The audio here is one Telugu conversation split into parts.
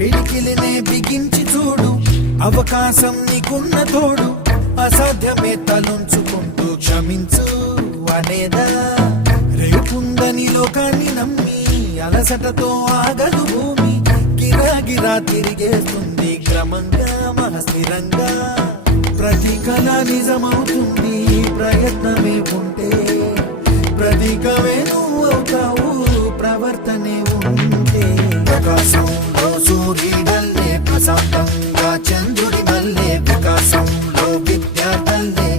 పిడికిలినే బిగించి చూడు, అవకాశం నీకున్న తోడు, అసాధ్యమే తలుంచుకుంటూ క్షమించు అనేదా. రేపుందని లోకాన్ని నమ్మి అలసటతో ఆగదు భూమి, గిరాగిరా తిరిగేస్తుంది క్రమంగా మహస్థిరంగా. ప్రతి కళ నిజమవుతుంది ప్రయత్నమే ఉంటే, ప్రతీకమే నువ్వు అవుతావు ప్రవర్తనే ఉంటే. ప్రకాశంలో సూర్యుడల్లే, ప్రశాంతంగా చంద్రుడి మల్లే, వికాసంలో విద్యార్థులే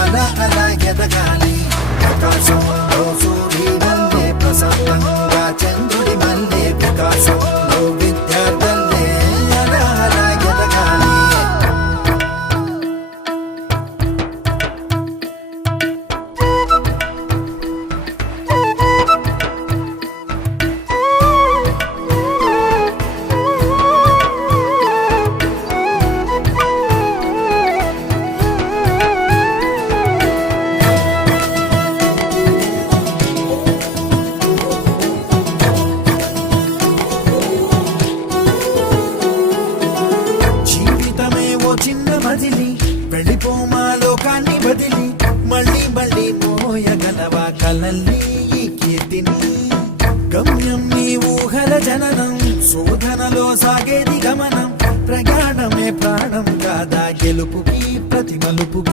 అలా అలా ఎదగాలి. ప్రకాశంలో సూర్యుడల్లే, ప్రశాంతంగా చంద్రుడి మల్లే, వికాసంలో విద్యార్థులే అలా అలా ఎదగాలి. చిన్న మజిలి వెళ్ళిపోమా లోకాన్ని బదిలి, మళ్ళీ మళ్ళీ మోయగలవా కలల్ని ఈ కీర్తిని. గమ్యం నీ ఊహల జననం, శోధనలో సాగేది గమనం, ప్రయాణమే ప్రాణం కాదా గెలుపుకి ప్రతి మలుపు.